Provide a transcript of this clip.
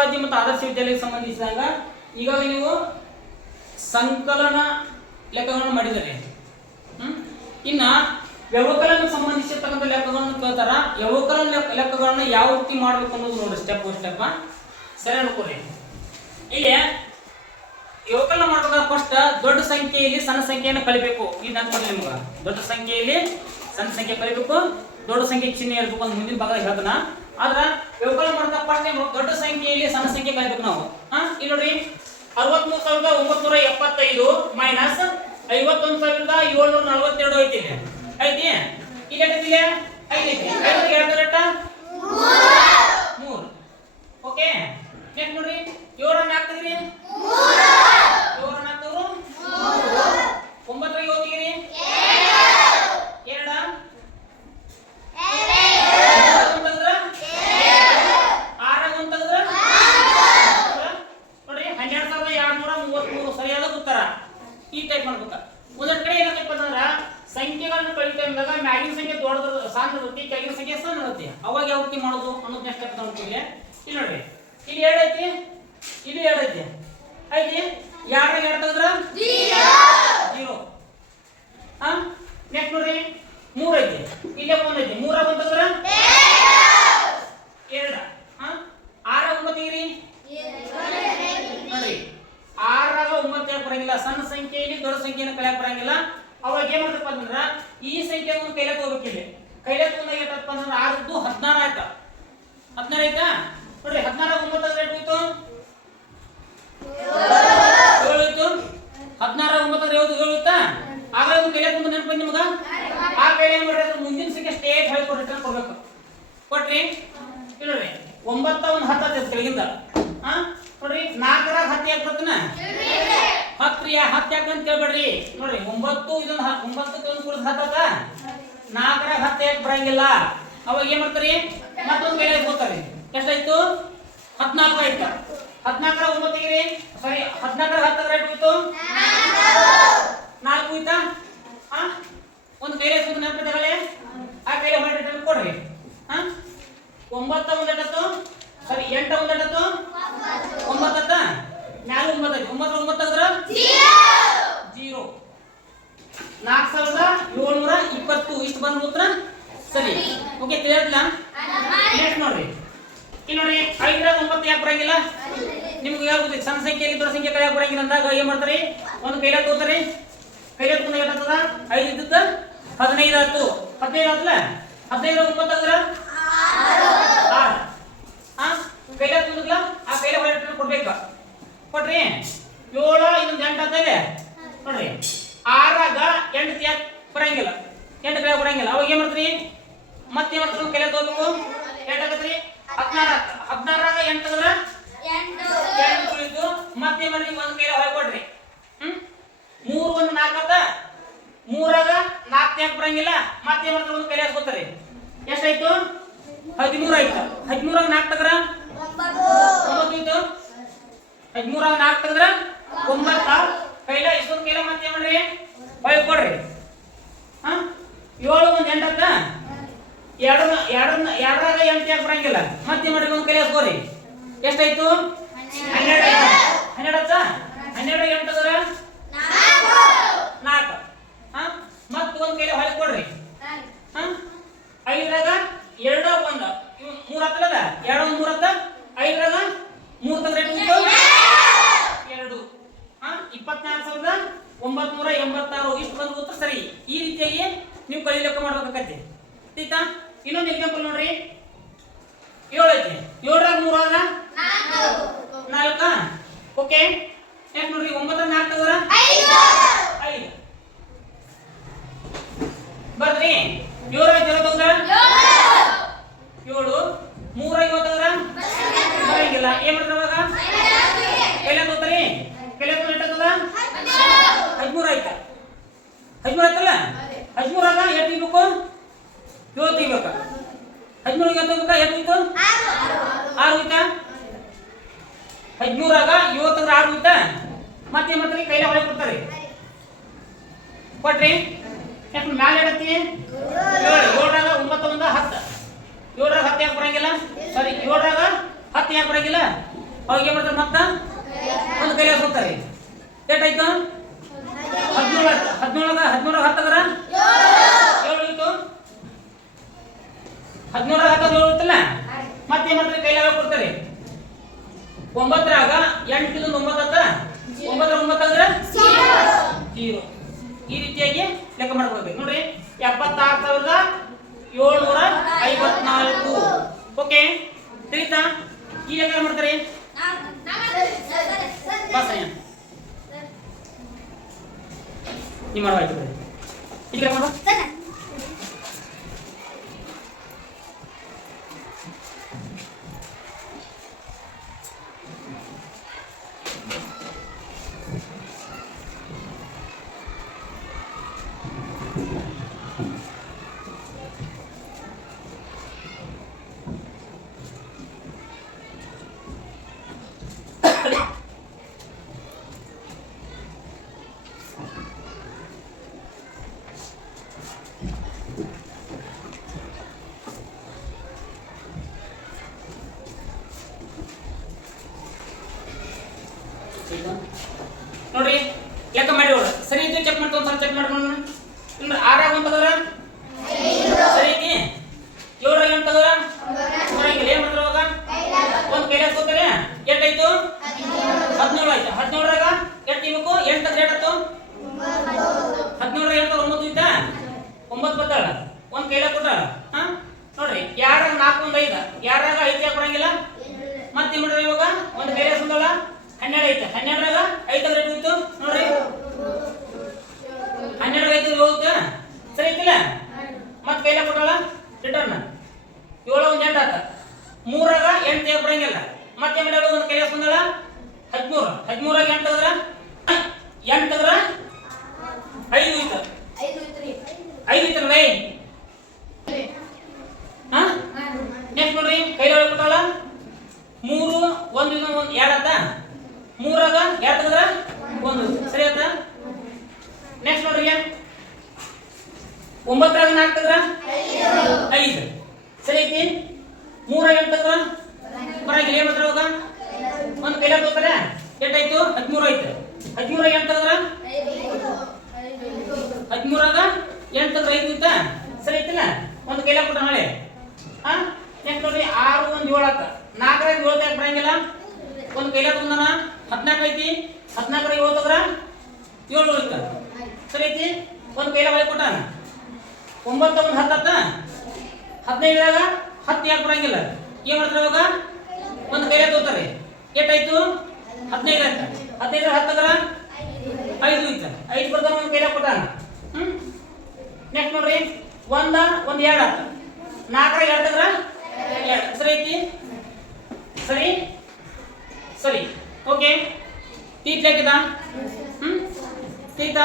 ರಾಜ್ಯ ಮತ್ತು ಆದರ್ಶ ವಿದ್ಯಾಲಯಕ್ಕೆ ಸಂಬಂಧಿಸಿದಾಗ ಈಗಾಗಲೇ ನೀವು ಸಂಕಲನ ಲೆಕ್ಕಗಳನ್ನು ಮಾಡಿದರೆ. ಇನ್ನ ವ್ಯವಕಲನ ಸಂಬಂಧಿಸಿರ್ತಕ್ಕಂಥ ಲೆಕ್ಕಗಳನ್ನು ಕೇಳ್ತಾರ. ವ್ಯವಕಲನ ಲೆಕ್ಕಗಳನ್ನು ಯಾವ ರೀತಿ ಮಾಡಬೇಕು ಅನ್ನೋದು ನೋಡಿ ಸ್ಟೆಪ್ ಬೈ ಸ್ಟೆಪ್ ಸರಿ ಅನ್ಕೋರಿ. ಇಲ್ಲಿ ವ್ಯವಕಲನ ಮಾಡಬೇಕಾದ್ರೆ ಫಸ್ಟ್ ದೊಡ್ಡ ಸಂಖ್ಯೆಯಲ್ಲಿ ಸಣ್ಣ ಸಂಖ್ಯೆಯನ್ನು ಕಲಿಬೇಕು. ಇದು ನೆನಪು ನಿಮ್ಗೆ, ದೊಡ್ಡ ಸಂಖ್ಯೆಯಲ್ಲಿ ಸಣ್ಣ ಸಂಖ್ಯೆ ಕಲಿಬೇಕು, ದೊಡ್ಡ ಸಂಖ್ಯೆ ಚಿಹ್ನೆ ಇರಬೇಕು ಅಂತ ಮುಂದಿನ ಭಾಗದಲ್ಲಿ ಹೇಳ್ತಾನ. ಆದ್ರೆ ವ್ಯವಕಲನ ಮಾಡಿದಾಗ ಫಸ್ಟ್ ದೊಡ್ಡ ಸಂಖ್ಯೆಯಲ್ಲಿ ಸಣ್ಣ ಸಂಖ್ಯೆ ಕಲಿಬೇಕು ನಾವು. ಇಲ್ಲಿ ನೋಡ್ರಿ 63,975 ಮೈನಸ್ 51,742 ಐತಿ. ಐತಿ ಈಗ ಐತಿ 3. ಓಕೆ, ನೆಕ್ಸ್ಟ್ ನೋಡ್ರಿ 7 ಅನ್ನ ಹಾಕ್ತಿದ್ರಿ 7 ಅನ್ನ ಹಾಕ್ತವ್ರು 9 ಗೆ ಹೋಗ್ತೀರಿ 2 1233 ಸರಿಯಾದ ಉತ್ತರ. ಈ ಟೈಪ್ ಮಾಡ್ಬೇಕ. ಒಂದೊಂದ್ ಕಡೆ ಏನಪ್ಪ ಅಂದ್ರೆ ಸಂಖ್ಯೆಗಳನ್ನು ಕಲಿತಾ ಇದ್ದಾಗ ಮ್ಯಾಗಿನ ಸಂಖ್ಯೆ ದೊಡ್ಡದ ಸಣ್ಣ ಇರುತ್ತೆ, ಕೆಳಗಿನ ಸಂಖ್ಯೆ ಸಣ್ಣ ಇರುತ್ತೆ. ಅವಾಗ ಯಾವ ರೀತಿ ಮಾಡೋದು ಅನ್ನೋದು ನೆಕ್ಸ್ಟ್ ಸ್ಟೆಪ್ ನೋಡ್ತೀವಿ. ಇಲ್ಲಿ ನೋಡ್ರಿ, ಇಲ್ಲಿ 2 ಐತಿ, ಇಲ್ಲಿ 2 ಐತಿ. ಐತಿ 2 ತೆಗೆದ್ರ 0. ನೆಕ್ಸ್ಟ್ ನೋಡ್ರಿ 3 ಐತಿ, ಇಲ್ಲೇ 1 ಐತಿ. 3 ತೆಗೆದ್ರ 2. 6 9 ತೆಗಿರಿ ನೋಡ್ರಿ 6 9 ಬರಂಗಿಲ್ಲ. ಸಣ್ಣ ಸಂಖ್ಯೆಯಲ್ಲಿ ದೊಡ್ಡ ಸಂಖ್ಯೆಯನ್ನು ಕಳೆಯಕ್ ಬರಂಗಿಲ್ಲ. ಅವಾಗ ಏನ್ ಮಾಡ್ತಪ್ಪ ಅಂದ್ರ ಈ ಸಂಖ್ಯೆಯನ್ನು ಕೈಲೇ ತಗೋಬೇಕಿಲ್ಲ. ಕೈಲೇ ತಗೊಂಡಾಗ ಏನಪ್ಪ ಅಂದ್ರೆ 6 16 ಆಯ್ತಾ. 16 ಆಯ್ತಾ ನೋಡ್ರಿ. 16 9 ರೇಟ್ ಹೋಯ್ತು 7 ಹೋಯ್ತು. 16 9 7 ಹೋಯ್ತಾ. ಆಗ ಒಂದು ಕೈಲೇ ತುಂಬ ನೆನಪು ನಿಮಗ. ಆ ಕೈಲೇ ಏನ್ ಮಾಡ್ರಿ ಮುಂದಿನ ಸಂಖ್ಯೆ ಸ್ಟೇಟ್ ಹೇಳ್ಕೊಡ್ರಿ, ರಿಟರ್ನ್ ಕೊಡ್ಬೇಕು. ಕೊಟ್ರಿ ನೋಡ್ರಿ 9 1 10 ಆಯ್ತು ಕೆಳಗಿಂದ. ನೋಡ್ರಿ 4 ರಾಗ 10 ಯಾಕೆ ಬರ್ತಾನ 10 ಯಾಕೆ ಅಂತ ಕೇಳ್ಬೇಡ್ರಿ. ನೋಡ್ರಿ 9 ಇದನ್ನ 9 ಕೂಡ 10 ಆತ. 4 ರಾಗ 10 ಯಾಕೆ ಬರಂಗಿಲ್ಲ. ಅವಾಗ ಏನ್ ಮಾಡ್ತಾರಿ ಮತ್ತೊಂದು ಕೈಲೇ ಹೋಗ್ತಾರೆ. ಎಷ್ಟಾಯ್ತು 14 ಆಯ್ತು. 14 ರಾಗ 9 ತೆಗಿರಿ ಸಾರಿ 14 ರಾಗ 10 ರೇಟ್ ಹೋಯ್ತು 4 ಹೋಯ್ತಾ. ಒಂದು ಕೈಲೇ ಸುಮ್ಮನೆ ನೆನಪಿದ್ದಾಗಲೇ ಆ ಕೈಲೇ ಹೊರಗೆ ರಿಟರ್ನ್ ಕೊಡ್ರಿ. 9 1 ಎಷ್ಟತ್ತು ಸರಿ 8 1 ಎಷ್ಟತ್ತು 9 ಆತ. 4 9 ಐತಿ. 9 9 ತೆಗೆದ್ರ 0. 4720 ಇಷ್ಟು ಬಂದ ಉತ್ತರ ಸರಿ. ಓಕೆ, ತಿಳಿಯಲ್ಲ. ನೆಕ್ಸ್ಟ್ ನೋಡ್ರಿ, ಇಲ್ಲಿ ನೋಡ್ರಿ 5 ರಾಗ 9 ಯಾಕೆ ಬರಂಗಿಲ್ಲ ನಿಮ್ಗೆ ಯಾರು ಗೊತ್ತಿದೆ. ಸಣ್ಣ ಸಂಖ್ಯೆಯಲ್ಲಿ ದೊಡ್ಡ ಸಂಖ್ಯೆ ಕಳೆಯಕ್ಕೆ ಬರಂಗಿಲ್ಲ ಅಂದಾಗ ಏನ್ ಮಾಡ್ತಾರಿ ಒಂದು ಕೈಲೇ ತಗೋತಾರಿ. ಕೈಲೇ ತಗೊಂಡ ಎಷ್ಟಾಗ್ತದ 5 ಇದ್ದದ್ದ 15 ಆಯ್ತು. 15 ಆಯ್ತಲ್ಲ. 15 ರಾಗ 9 ತೆಗೆದ್ರ 6. ಕೈಲೇ ತಗೊಂಡ್ಲ ಆ ಕೈಲೇ ಹೊರಗೆ ಕೊಡ್ಬೇಕು. ಕೊಟ್ರಿ 7 ಇನ್ನೊಂದು 8 ಆತದೆ ನೋಡ್ರಿ. 6 ರಾಗ 8 ಯಾಕೆ ಬರಂಗಿಲ್ಲ 8 ಕೈಲೇ ಬರಂಗಿಲ್ಲ. ಅವಾಗ ಏನ್ ಮಾಡ್ತೀರಿ ಮತ್ತೆ ಏನ್ ಮಾಡ್ತೀರಿ ಕೈಲೇ ತಗೋಬೇಕು. 8 ಆಗತ್ರಿ 16. 16 ರಾಗ 8 ತೆಗೆದ್ರ 8 ಉಳಿತು. ಮತ್ತೆ ಏನ್ ಮಾಡ್ರಿ ಒಂದು ಕೈಲೇ ಹೊರಗೆ ಕೊಡ್ರಿ. 3 1 4 ಆತ. 3 ರಾಗ 4 ಯಾಕೆ ಬರಂಗಿಲ್ಲ. ಮತ್ತೆ ಏನ್ ಮಾಡ್ತೀರಿ ಒಂದು ಕೈಲೇ ಹಾಕೋತಾರೆ. ಎಷ್ಟಾಯ್ತು 13 ಆಯ್ತು. 13 ರಾಗ 4 ತೆಗೆದ್ರ 9 ಆಯ್ತು. 13 ರಾಗ 4 ತೆಗೆದ್ರ 9. ಕೈಲೇ ಇಷ್ಟೊಂದು ಕೈಲೇ ಮತ್ತೆ ಏನ್ ಮಾಡ್ರಿ ಹೊರಗೆ ಕೊಡ್ರಿ. 7 1 8 ಆತ. 2 ರಾಗ 8 ಯಾಕೆ ಬರಂಗಿಲ್ಲ. ಮತ್ತೆ ಏನ್ ಮಾಡ್ರಿ ಒಂದು ಕೈಲೇ ಹಾಕೋರಿ. ಎಷ್ಟಾಯ್ತು 12 ಆಯ್ತು. 12 ಆತ. 12 ರಾಗ 8 ತೆಗೆದ್ರ 4. ಮತ್ತೆ ಒಂದು ಕೈಲೇ ಹೊರಗೆ ಕೊಡ್ರಿ. 5 ರಾಗ 2 1 3 ಆತಲ್ಲ. 2 1 3 ಆತ. 5 ರಾಗ 3 ತೆಗೆದ್ರೆ 2 24,986 ಇಷ್ಟು ಬಂದ ಉತ್ತರ ಸರಿ. ಈ ರೀತಿಯಾಗಿ ನೀವು ಕೈ ಲೆಕ್ಕ ಮಾಡ್ಬೇಕಾಗತ್ತೆ. ಆಯ್ತಾ. ಇನ್ನೊಂದು ಎಕ್ಸಾಂಪಲ್ ನೋಡ್ರಿ 7 ಐತಿ. 7 ರಾಗ 3 ಆದ್ರ 4. ಓಕೆ, ನೆಕ್ಸ್ಟ್ ನೋಡ್ರಿ 9 ರಾಗ 4 ತೆಗೆದ್ರ 5 ಬರ್ರಿ. 7 ರಾಗ 0 ತೆಗೆದ್ರ 7. 3 ರಾಗ 50 ತೆಗೆದ್ರ ಬರಂಗಿಲ್ಲ. ಏನ್ ಮಾಡ್ತಾರ ಅವಾಗ ಕೈಲೇ ತಗೋತಾರಿ. ಕೈಲೇ ತಗೊಂಡು 8 ತೆಗೆದ್ರ 13 ಆಯ್ತಾ. 13 ಆಯ್ತಲ್ಲ. 13 ರಾಗ 8 ತೆಗಿಬೇಕು 7 ತೆಗಿಬೇಕು. 13 ಗೆ ತೆಗಿಬೇಕಾ 8 ಹೋಯ್ತು 6 ಹೋಯ್ತಾ. 13 ರಾಗ 7 ತೆಗೆದ್ರ 6 ಹೋಯ್ತಾ. ಮತ್ತೆ ಏನ್ ಮಾಡ್ತಾರಿ ಕೈಲೇ ಹೊರಗೆ ಕೊಡ್ತಾರೆ. ಕೊಟ್ರಿ ಎಷ್ಟು ಮ್ಯಾಲೆ ಇಡತ್ತಿ 7. 7 ರಾಗ 9 1 10. 7 ರಾಗ 10 ಯಾಕೆ ಬರಂಗಿಲ್ಲ ಸಾರಿ 7 ರಾಗ 10 ಯಾಕೆ ಬರಂಗಿಲ್ಲ ಅವಾಗ ಏನ್ ಮಾಡ್ತಾರೆ ಮತ್ತ ಒಂದು ಕೈಲಿ ಹಾಕೋತಾರೆ. ಎಷ್ಟಾಯ್ತು? 17 17 ಹತ್ತದ್ರ 7 ಇತ್ತು. 17 ಹತ್ತದ 7 ಇತ್ತಲ್ಲ, ಮತ್ತೆ ಏನ್ ಮಾಡ್ತಾರೆ ಕೈಲಿ ಕೊಡ್ತಾರೆ. 9ರಾಗ 8 ಇದು 9 ಆತ, 9 ಆದ್ರೆ 0. ಈ ರೀತಿಯಾಗಿ ಲೆಕ್ಕ ಮಾಡ್ಕೊಳ್ಬೇಕು ನೋಡ್ರಿ. 76,754. ಓಕೆ, ತಿಳಿತಾ? ಈ ಲೆಕ್ಕ ಮಾಡ್ತಾರೆ. ನೀವು ಮಾಡುವ ಈಗ ಮಾಡುವ ನೋಡ್ರಿ. ಲೆಕ್ಕ ಮಾಡಿ ನೋಡ್ರಿ. ಸರಿ ಐತಿ ಚೆಕ್ ಮಾಡ್ತಾ ಒಂದ್ಸಲ ಚೆಕ್ ಮಾಡಿ ನೋಡೋಣ. ಇನ್ನು 6ರಾಗ 1 ತಗೋರ ಸರಿ ಐತಿ. 7ರಾಗ 8 ತಗೋರ ಬರಂಗಿಲ್ಲ. ಏನ್ ಮಾಡ್ತಾರ ಅವಾಗ ಒಂದು ಕೈಲಿ ಹಾಕೋತಾರೆ. ಎಷ್ಟಾಯ್ತು? 17 ಆಯ್ತು. 17ರಾಗ ಎಷ್ಟು ಇಬೇಕು? 8 ತೆಗೆದ್ರೆ ಎಷ್ಟಾಯ್ತು? 17ರಾಗ 8 9 ಇತ್ತಾ? 9 ಬರ್ತಾಳ. ಒಂದು ಕೈಲಿ ಹಾಕೊಟ್ಟಾಳ. ಹಾ ನೋಡ್ರಿ. 2ರಾಗ 4 1 5. 2ರಾಗ 5 ಯಾಕೆ ಬರಂಗಿಲ್ಲ? ಮತ್ತೆ ಏನ್ ಮಾಡ್ರಿ ಇವಾಗ ಒಂದು ಕೈಲಿ ಹಾಕೊಂಡಾಳ. 12 ಐತೆ. 12ರಾಗ 5 ತೆಗೆದ್ರೆ ಎಷ್ಟು ಇತ್ತು ನೋಡ್ರಿ. 12 5 7 ಸರಿ ಐತಿಲ್ಲ. ಮತ್ತೆ ಕೈಲಿ ಕೊಟ್ಟಾಳ ರಿಟರ್ನ್. 7 1 8 ಆತ. 3ರಾಗ 8 ತೆಗೆದ್ರೆ ಬರಂಗಿಲ್ಲ. ಮತ್ತೆ ಏನ್ ಮಾಡ್ಯಾಳ ಒಂದು ಕೈಲಿ ಹಾಕೊಂಡಾಳ 13. 13ರಾಗ 8 ತೆಗೆದ್ರೆ 8 ತೆಗೆದ್ರೆ 5 ಇತ್ತು. 5 ಇತ್ತು ನೋಡಿ. ಹಾ ನೆಕ್ಸ್ಟ್ ನೋಡ್ರಿ. ಕೈಲಿ ಕೊಟ್ಟಾಳ 3 1 2 ಆತ. 3ರಾಗ 2 ತೆಗೆದ್ರೆ 1 ಸರಿ ಆತ. ನೆಕ್ಸ್ಟ್ ನೋಡ್ರಿ. 9ರಾಗ 4 ತೆಗೆದ್ರೆ 5 ಸರಿ ಐತಿ. 3ರಾಗ 8 ತೆಗೆದ್ರೆ ಬರಂಗಿಲ್ಲ. ಏನ್ ಮಾಡ್ತಾರೆ ಅವಾಗ ಒಂದು ಕೈಲಿ ಹಾಕೋತಾರೆ. ಎಷ್ಟಾಯ್ತು? 13 ಆಯ್ತು. 13ರಾಗ 8 ತೆಗೆದ್ರೆ 13ರಾಗ 8 ತೆಗೆದ್ರೆ 5 ಇತ್ತ. ಸರಿ ಐತಿಲ್ಲ. ಒಂದು ಕೈಲಿ ಹಾಕೊಟ್ಟ ನಾಳೆ. ಹಾ ನೆಕ್ಸ್ಟ್ ನೋಡ್ರಿ. 6 1 7 ಆತ. 4ರಾಗ 7 ತೆಗೆದ್ರೆ ಬರಂಗಿಲ್ಲ. ಒಂದು ಕೈಲಿ ಹಾಕೊಂಡಾನ 14 ಐತಿ. 14ರಾಗ 7 ತೆಗೆದ್ರೆ 7 ಉಳಿತ. ಸರಿ ಐತಿ. ಒಂದು ಕೈಲಿ ಹೊಳೆ ಕೊಟ್ಟಾನ. 9 1 10 ಆತ. 15ರಾಗ 10 ಯಾಕೆ ಬರಂಗಿಲ್ಲ? ಏನ್ ಮಾಡ್ತಾರೆ ಅವಾಗ ಒಂದು ಕೈಲಿ ತಗೋತಾರೆ. ಎಷ್ಟಾಯ್ತು? 15 ಆಯ್ತು. 15ರಾಗ 10 ತೆಗೆದ್ರೆ 5 ಇತ್ತು. 5 ಬರ್ತಾನ. ಒಂದು ಕೈಲಿ ಕೊಟ್ಟಾನ. ನೆಕ್ಸ್ಟ್ ನೋಡ್ರಿ. 1 1 2 ಆತ. 4ರಾಗ 2 ತೆಗೆದ್ರೆ 2 ಸರಿ ಐತಿ. ಸರಿ ಸರಿ ಓಕೆ. ತೀರ್ಥ ಹಾಕಿದ. ತೀರ್ಥ